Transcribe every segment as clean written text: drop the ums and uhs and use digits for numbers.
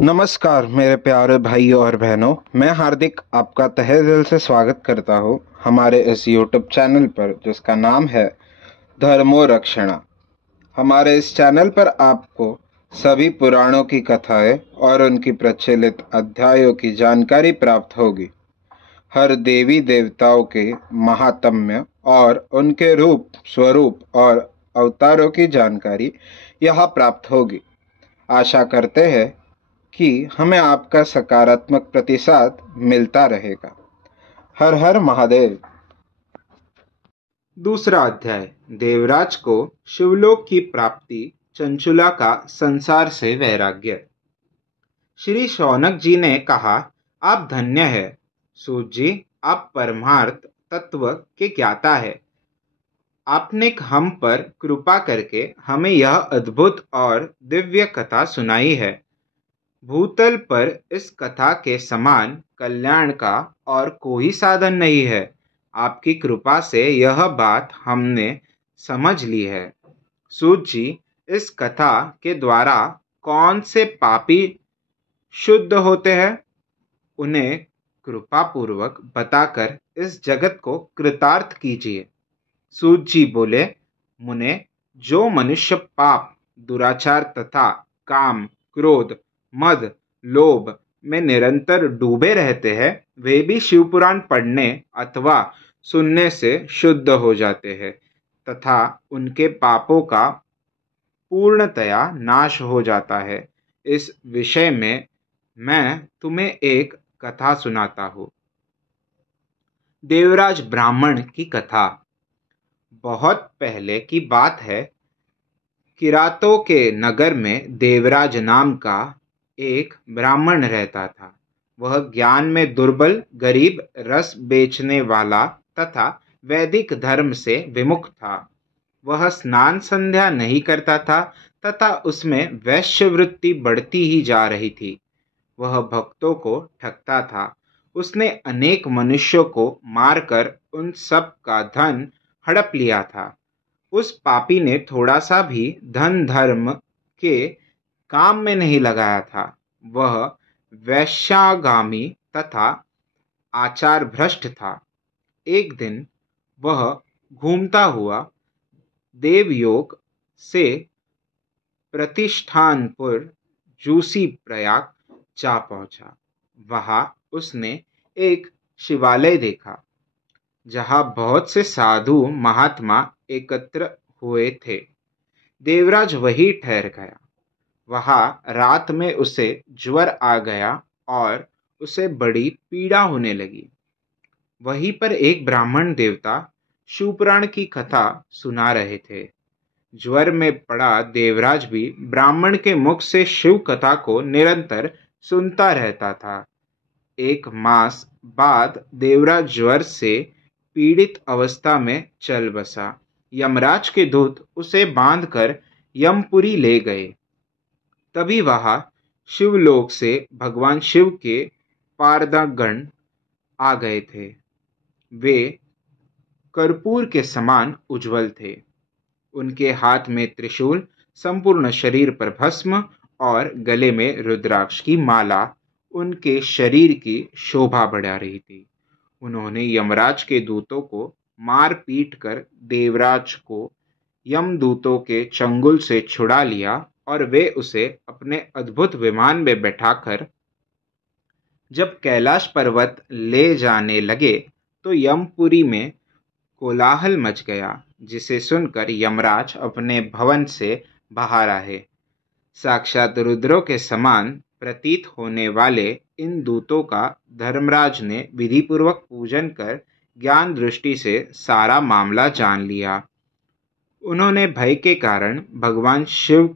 नमस्कार मेरे प्यारे भाइयों और बहनों, मैं हार्दिक आपका तहे दिल से स्वागत करता हूँ हमारे इस यूट्यूब चैनल पर जिसका नाम है धर्मो रक्षणा। हमारे इस चैनल पर आपको सभी पुराणों की कथाएं और उनकी प्रचलित अध्यायों की जानकारी प्राप्त होगी। हर देवी देवताओं के महात्म्य और उनके रूप स्वरूप और अवतारों की जानकारी यहाँ प्राप्त होगी। आशा करते हैं कि हमें आपका सकारात्मक प्रतिसाद मिलता रहेगा। हर हर महादेव। दूसरा अध्याय, देवराज को शिवलोक की प्राप्ति, चंचुला का संसार से वैराग्य। श्री शौनक जी ने कहा, आप धन्य है सूत जी, आप परमार्थ तत्व के ज्ञाता है। आपने हम पर कृपा करके हमें यह अद्भुत और दिव्य कथा सुनाई है। भूतल पर इस कथा के समान कल्याण का और कोई साधन नहीं है। आपकी कृपा से यह बात हमने समझ ली है। सूत जी, इस कथा के द्वारा कौन से पापी शुद्ध होते हैं, उन्हें कृपा पूर्वक बताकर इस जगत को कृतार्थ कीजिए। सूत जी बोले, मुने, जो मनुष्य पाप, दुराचार तथा काम, क्रोध, मद, लोभ में निरंतर डूबे रहते हैं, वे भी शिवपुराण पढ़ने अथवा सुनने से शुद्ध हो जाते हैं तथा उनके पापों का पूर्णतया नाश हो जाता है। इस विषय में मैं तुम्हें एक कथा सुनाता हूँ। देवराज ब्राह्मण की कथा। बहुत पहले की बात है। किरातों के नगर में देवराज नाम का एक ब्राह्मण रहता था। वह ज्ञान में दुर्बल, गरीब, रस बेचने वाला तथा वैदिक धर्म से विमुख था। वह स्नान संध्या नहीं करता था तथा उसमें वैश्यवृत्ति बढ़ती ही जा रही थी। वह भक्तों को ठगता था। उसने अनेक मनुष्यों को मारकर उन सब का धन हड़प लिया था। उस पापी ने थोड़ा सा भी धन धर्म के काम में नहीं लगाया था। वह वैश्यागामी तथा आचार भ्रष्ट था। एक दिन वह घूमता हुआ देवयोग से प्रतिष्ठानपुर जूसी प्रयाग जा पहुंचा। वहां उसने एक शिवालय देखा जहां बहुत से साधु महात्मा एकत्र हुए थे। देवराज वहीं ठहर गया। वहां रात में उसे ज्वर आ गया और उसे बड़ी पीड़ा होने लगी। वहीं पर एक ब्राह्मण देवता शिवपुराण की कथा सुना रहे थे। ज्वर में पड़ा देवराज भी ब्राह्मण के मुख से शिव कथा को निरंतर सुनता रहता था। एक मास बाद देवराज ज्वर से पीड़ित अवस्था में चल बसा। यमराज के दूत उसे बांधकर यमपुरी ले गए। तभी वहां शिवलोक से भगवान शिव के पारदागण आ गए थे। वे कर्पूर के समान उज्जवल थे। उनके हाथ में त्रिशूल, संपूर्ण शरीर पर भस्म और गले में रुद्राक्ष की माला उनके शरीर की शोभा बढ़ा रही थी। उन्होंने यमराज के दूतों को मार पीट कर देवराज को यमदूतों के चंगुल से छुड़ा लिया और वे उसे अपने अद्भुत विमान में बैठाकर जब कैलाश पर्वत ले जाने लगे तो यमपुरी में कोलाहल मच गया, जिसे सुनकर यमराज अपने भवन से बाहर आए। साक्षात रुद्रों के समान प्रतीत होने वाले इन दूतों का धर्मराज ने विधिपूर्वक पूजन कर ज्ञान दृष्टि से सारा मामला जान लिया। उन्होंने भय के कारण भगवान शिव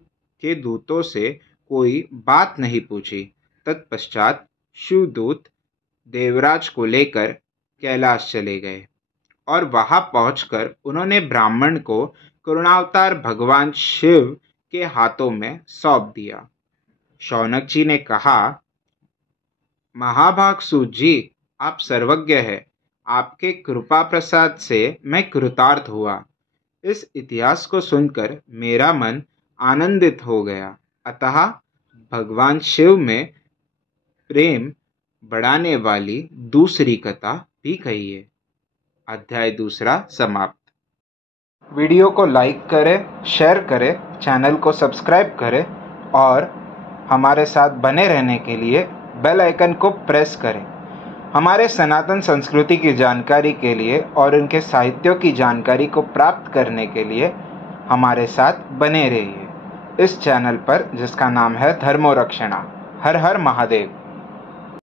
के दूतों से कोई बात नहीं पूछी। तत्पश्चात शिवदूत देवराज को लेकर कैलाश चले गए और वहां पहुंचकर उन्होंने ब्राह्मण को करुणावतार भगवान शिव के हाथों में सौंप दिया। शौनक जी ने कहा, महाभाग सूत जी, आप सर्वज्ञ हैं। आपके कृपा प्रसाद से मैं कृतार्थ हुआ। इस इतिहास को सुनकर मेरा मन आनंदित हो गया। अतः भगवान शिव में प्रेम बढ़ाने वाली दूसरी कथा भी कही है। अध्याय 2 समाप्त। वीडियो को लाइक करें, शेयर करें, चैनल को सब्सक्राइब करें और हमारे साथ बने रहने के लिए बेल आइकन को प्रेस करें। हमारे सनातन संस्कृति की जानकारी के लिए और उनके साहित्यों की जानकारी को प्राप्त करने के लिए हमारे साथ बने रहिए इस चैनल पर, जिसका नाम है धर्मो रक्षणा। हर हर महादेव।